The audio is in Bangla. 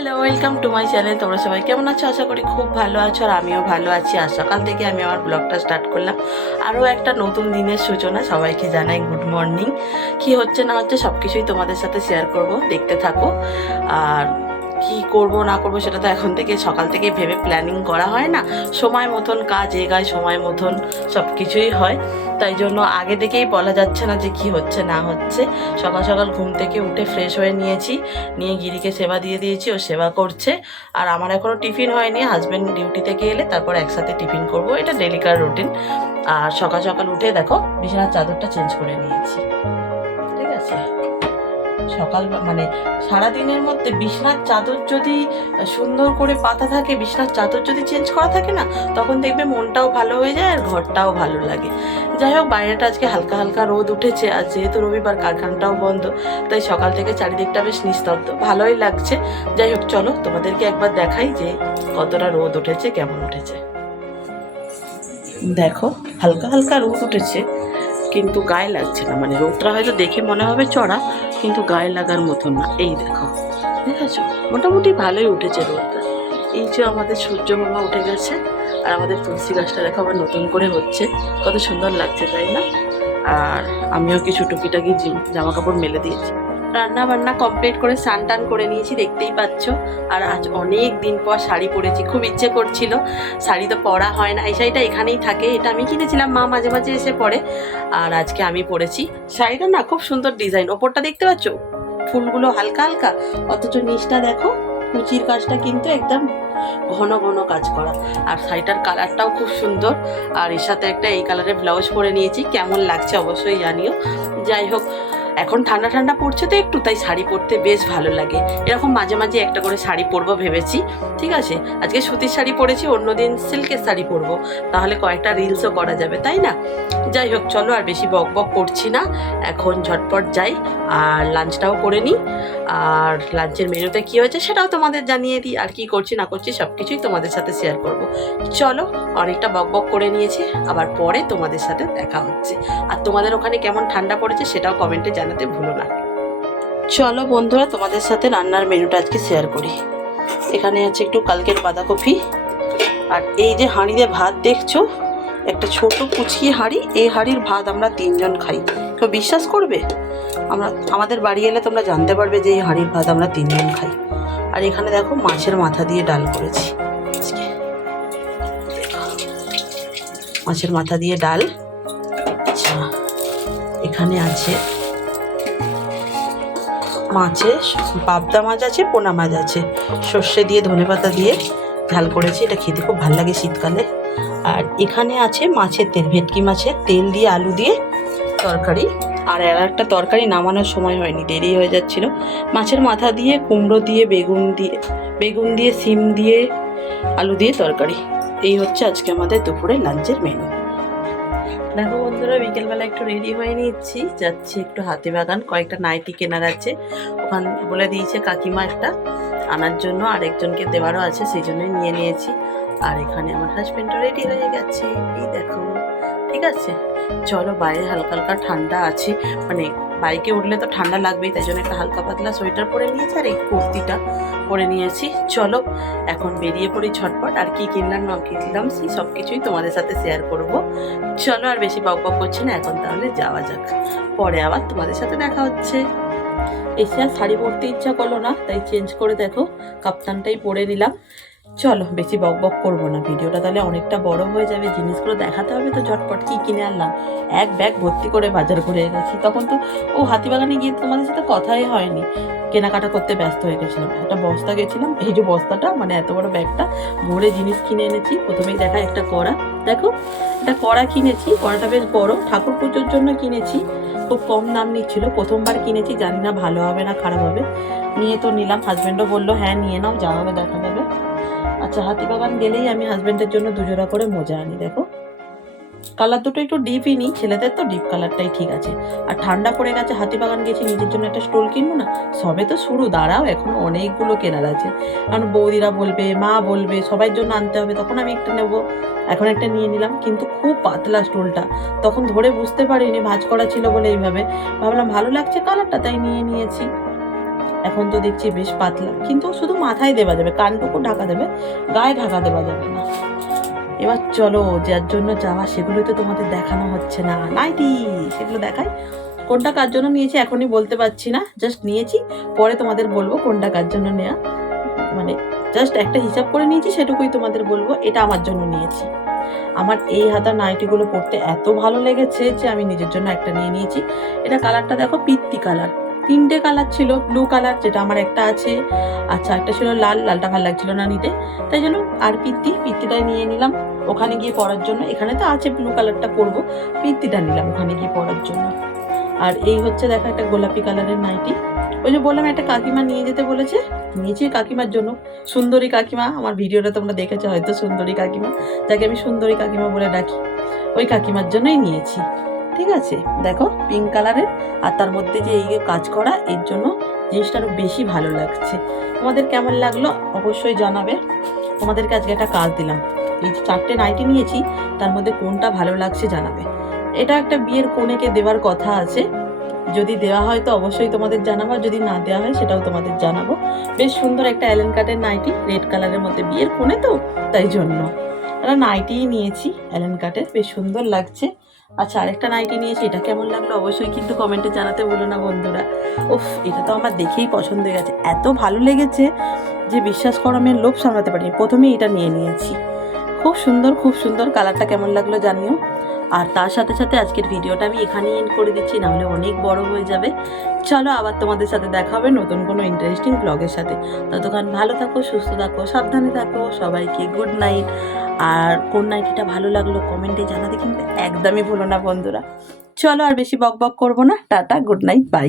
Hello, welcome to my channel. তোমরা সবাই কেমন আছো? আশা করি খুব ভালো আছো, আর আমিও ভালো আছি। আর সকাল থেকে আমি আমার ব্লগটা স্টার্ট করলাম। আরও একটা নতুন দিনের সূচনা। সবাইকে জানাই গুড মর্নিং। কি হচ্ছে না হচ্ছে সব কিছুই তোমাদের সাথে শেয়ার করব, দেখতে থাকো। আর কি করব না করব সেটা তো এখন থেকে সকাল থেকে ভেবে প্ল্যানিং করা হয় না। সময় মতন কাজ এগায়, সময় মতন সব কিছুই হয়। তাই জন্য আগে থেকেই বলা যাচ্ছে না যে কি হচ্ছে না হচ্ছে। সকাল সকাল ঘুম থেকে উঠে ফ্রেশ হয়ে নিয়ে গিরিকে সেবা দিয়ে দিয়েছি, ও সেবা করছে। আর আমার এখনও টিফিন হয়নি। হাজব্যান্ড ডিউটি থেকে এলে তারপর একসাথে টিফিন করব, এটা ডেলিকার রুটিন। আর সকাল সকাল উঠে দেখো বিছানার চাদরটা চেঞ্জ করে নিয়েছি। ঠিক আছে, সকাল মানে সারাদিনের মধ্যে বিছানার চাদর যদি সুন্দর করে পাতা থাকে, বিছানার চাদর যদি চেঞ্জ করা থাকে না, তখন দেখবে মনটাও ভালো হয়ে যায় আর ঘরটাও ভালো লাগে। যাই হোক, বাইরেটা আজকে হালকা হালকা রোদ উঠেছে, আর যেহেতু রবিবার কারখানাটাও বন্ধ, তাই সকাল থেকে চারিদিকটা বেশ নিস্তব্ধ, ভালোই লাগছে। যাই হোক, চলো তোমাদেরকে একবার দেখাই যে কতটা রোদ উঠেছে, কেমন উঠেছে। দেখো, হালকা হালকা রোদ উঠেছে, কিন্তু গায়ে লাগছে না। মানে রোদটা হয়তো দেখে মনে হবে চড়া, কিন্তু গায়ে লাগার মতন না। এই দেখো, দেখেছো, মোটামুটি ভালোই উঠেছে রোদটা। এই যে আমাদের সূর্য মামা উঠে গেছে, আর আমাদের তুলসী গাছটা দেখো আবার নতুন করে হচ্ছে, কত সুন্দর লাগছে তাই না? আর আমিও কিছু টুকিটাকি জামা কাপড় মেলে দিয়েছি। রান্না বান্না কমপ্লিট করে স্নান টান করে নিয়েছি, দেখতেই পাচ্ছ। আর আজ অনেক দিন পর শাড়ি পরেছি, খুব ইচ্ছে করছিল। শাড়ি তো পরা হয় না, এই শাড়িটা এখানেই থাকে, এটা আমি কিনেছিলাম, মা মাঝে মাঝে এসে পরে। আর আজকে আমি পরেছি শাড়িটা, না খুব সুন্দর ডিজাইন। ওপরটা দেখতে পাচ্ছ ফুলগুলো হালকা হালকা, অথচ নিচটা দেখো কুচির কাজটা কিন্তু একদম ঘন ঘন কাজ করা। আর শাড়িটার কালারটাও খুব সুন্দর। আর এর সাথে একটা এই কালারের ব্লাউজ পরে নিয়েছি, কেমন লাগছে অবশ্যই জানিও। যাই হোক, এখন ঠান্ডা ঠান্ডা পড়ছে তো একটু, তাই শাড়ি পরতে বেশ ভালো লাগে। এরকম মাঝে মাঝে একটা করে শাড়ি পরবো ভেবেছি। ঠিক আছে, আজকে সুতির শাড়ি পরেছি, অন্যদিন সিল্কের শাড়ি পরবো, তাহলে কয়েকটা রিলসও করা যাবে, তাই না? যাই হোক, চলো আর বেশি বক বক করছি না, এখন ঝটপট যাই আর লাঞ্চটাও করে নিই। আর লাঞ্চের মেনুতে কী হয়েছে সেটাও তোমাদের জানিয়ে দিই। আর কি করছি না করছি সব কিছুই তোমাদের সাথে শেয়ার করব। চলো, অনেকটা বক বক করে নিয়েছি, আবার পরে তোমাদের সাথে দেখা হচ্ছে। আর তোমাদের ওখানে কেমন ঠান্ডা পড়েছে সেটাও কমেন্টে জানাতে ভুলো না। চলো বন্ধুরা, তোমাদের সাথে রান্নার মেনুটা আজকে শেয়ার করি। এখানে আছে একটু কালকের বাঁধাকপি, আর এই যে হাঁড়িতে ভাত দেখছো, একটা ছোট কুচিয়ে হাঁড়ি, এই হাঁড়ির ভাত আমরা 3 জন খাই। কেউ বিশ্বাস করবে? আমাদের বাড়ি এলে তোমরা জানতে পারবে যে এই হাঁড়ির ভাত আমরা 3 জন খাই। আর এখানে দেখো মাছের মাথা দিয়ে ডাল করেছি, মাছের মাথা দিয়ে ডাল। আচ্ছা, এখানে আছে মাছে পাবদা মাছ আছে, পোনা মাছ আছে, সর্ষে দিয়ে ধনেপাতা দিয়ে ঝাল করেছি, এটা খেতে খুব ভালো লাগে শীতকালে। আর এখানে আছে মাছের তেল, ভেটকি মাছের তেল দিয়ে আলু দিয়ে তরকারি। আর একটা তরকারি নামানোর সময় হয়নি, দেরি হয়ে যাচ্ছিল। মাছের মাথা দিয়ে, কুমড়ো দিয়ে, বেগুন দিয়ে, সিম দিয়ে, আলু দিয়ে তরকারি। এই হচ্ছে আজকে আমাদের দুপুরে লাঞ্চের মেনু। দেখো বন্ধুরা, বিকেলবেলা একটু রেডি হয়ে নিচ্ছি, যাচ্ছি একটু হাতিবাগান, কয়েকটা নাইটি কেনার আছে। ওখান বলে দিয়েছে কাকিমা একটা আনার জন্য, আর একজনকে দেওয়ারও আছে, সেই জন্যই নিয়ে নিয়েছি। আর এখানে আমার হাজব্যান্ডও রেডি হয়ে গেছে, এই দেখো। ঠিক আছে, চলো, বাইরে হালকা হালকা ঠান্ডা আছে, মানে বাইকে উঠলে তো ঠান্ডা লাগবেই, তাই জন্য একটা হালকা পাতলা সোয়েটার পরে নিয়েছি, আর এই কুর্তিটা পরে নিয়েছি। চলো এখন বেরিয়ে পড়ি ঝটপট। আর কি কিনলাম না কিনলাম সেই সব কিছুই তোমাদের সাথে শেয়ার করব। চলো, আর বেশি বক বক করছি না, এখন তাহলে যাওয়া যাক, পরে আবার তোমাদের সাথে দেখা হচ্ছে। এসে আর শাড়ি পরতে ইচ্ছা করলো না, তাই চেঞ্জ করে দেখো কাপ্তানটাই পরে নিলাম। চলো, বেশি বক বক করবো না, ভিডিওটা তাহলে অনেকটা বড় হয়ে যাবে, জিনিসগুলো দেখাতে হবে তো। ঝটপট কি কিনে আনলাম, এক ব্যাগ ভর্তি করে বাজার করে এনেছি। তখন তো হাতিবাগানে গিয়ে তোমাদের সাথে কথাই হয়নি, কেনাকাটা করতে ব্যস্ত হয়ে গেছিলাম। একটা বস্তা গেছিলাম, এই যে বস্তাটা, মানে এত বড় ব্যাগটা ভরে জিনিস কিনে এনেছি। প্রথমেই দেখা একটা কড়া, দেখো একটা কড়া কিনেছি, কড়াটা বেশ বড়, ঠাকুর পুজোর জন্য কিনেছি, খুব কম দাম নিচ্ছিল। প্রথমবার কিনেছি, জানি না ভালো হবে না খারাপ হবে, নিয়ে তো নিলাম। হাজব্যান্ডও বললো হ্যাঁ নিয়ে নাও, যা হবে দেখা যাবে। আচ্ছা, হাতিবাগান গেলেই আমি হাজব্যান্ডের জন্য 2 জোড়া করে মোজা আনি। দেখো কালার দুটো একটু ডিপই নিই, ছেলেদের তো ডিপ কালারটাই ঠিক আছে। আর ঠান্ডা পড়ে গেছে, হাতিবাগান গেছি, নিজের জন্য একটা স্টোল কিনবো না, সবে তো শুরু, দাঁড়াও এখন অনেকগুলো কেনার আছে। কারণ বৌদিরা বলবে, মা বলবে, সবার জন্য আনতে হবে, তখন আমি একটা নেবো। এখন একটা নিয়ে নিলাম, কিন্তু খুব পাতলা স্টোলটা, তখন ধরে বুঝতে পারিনি ভাঁজ করা ছিল বলে। এইভাবে ভাবলাম ভালো লাগছে কালারটা, তাই নিয়ে নিয়েছি। এখন তো দেখছি বেশ পাতলা, কিন্তু শুধু মাথায় দেওয়া যাবে, কানটুকু ঢাকা দেবে, গায়ে ঢাকা দেওয়া যাবে না। এবার চলো, যার জন্য যাওয়া সেগুলো তো তোমাদের দেখানো হচ্ছে না, নাইটি সেগুলো দেখাই। কোনটা কার জন্য নিয়েছি এখনই বলতে পারছি না, জাস্ট নিয়েছি, পরে তোমাদের বলবো কোনটা কার জন্য নেওয়া, মানে জাস্ট একটা হিসাব করে নিয়েছি, সেটুকুই তোমাদের বলবো। এটা আমার জন্য নিয়েছি। আমার এই হাতা নাইটিগুলো পরতে এত ভালো লেগেছে যে আমি নিজের জন্য একটা নিয়ে নিয়েছি। এটা কালারটা দেখো, পিত্তি কালার। 3টে কালার ছিল, ব্লু কালার যেটা আমার একটা আছে, আচ্ছা একটা ছিল লাল, লালটা ভালো লাগছিল না নিতে, তাই জন্য আর পিত্তিটাই নিয়ে নিলাম ওখানে গিয়ে পরার জন্য। এখানে তো আছে ব্লু কালারটা পরবো, পিত্তিটা নিলাম ওখানে গিয়ে পরার জন্য। আর এই হচ্ছে দেখো একটা গোলাপি কালারের নাইটি, ওই যে বললাম একটা কাকিমা নিয়ে যেতে বলেছে, নিয়েছি কাকিমার জন্য। সুন্দরী কাকিমা, আমার ভিডিওটা তোমরা দেখেছো হয়তো, সুন্দরী কাকিমা, যাকে আমি সুন্দরী কাকিমা বলে ডাকি, ওই কাকিমার জন্যই নিয়েছি। ঠিক আছে, দেখো পিঙ্ক কালারের, আর তার মধ্যে যে এই কাজ করা, এর জন্য জিনিসটা আরো বেশি ভালো লাগছে। তোমাদের কেমন লাগলো অবশ্যই জানাবে। তোমাদেরকে আজকে একটা কাজ দিলাম, এই যে 4টে নাইটি নিয়েছি, তার মধ্যে কোনটা ভালো লাগছে জানাবে। এটা একটা বিয়ের কনেকে দেওয়ার কথা আছে, যদি দেওয়া হয় তো অবশ্যই তোমাদের জানাবো, যদি না দেওয়া হয় সেটাও তোমাদের জানাবো। বেশ সুন্দর একটা অ্যালেন কাটের নাইটি, রেড কালারের মধ্যে, বিয়ের কোণে তো তাই জন্য একটা নাইটিই নিয়েছি অ্যালেন কাটের, বেশ সুন্দর লাগছে। আচ্ছা, আরেকটা নাইটি নিয়েছি, এটা কেমন লাগলো অবশ্যই কিন্তু কমেন্টে জানাতে বলো না বন্ধুরা। উফ, এটা তো আমার দেখেই পছন্দ হয়ে গেছে, এত ভালো লেগেছে যে বিশ্বাস করো আমি লোভ সামলাতে পারিনি, প্রথমেই এটা নিয়ে নিয়েছি। খুব সুন্দর, খুব সুন্দর। কালারটা কেমন লাগলো জানিও। আর তার সাথে সাথে আজকের ভিডিওটা আমি এখানেই এন্ড করে দিচ্ছি, নাহলে অনেক বড় হয়ে যাবে। চলো আবার তোমাদের সাথে দেখা হবে নতুন কোনো ইন্টারেস্টিং ব্লগের সাথে। ততক্ষণ ভালো থাকো, সুস্থ থাকো, সাবধানে থাকো, সবাইকে গুড নাইট। আর কোন নাইটিটা ভালো লাগলো কমেন্টে জানাতে কিন্তু একদমই ভুলো না বন্ধুরা। চলো আর বেশি বক বক করবো না, টাটা, গুড নাইট, বাই।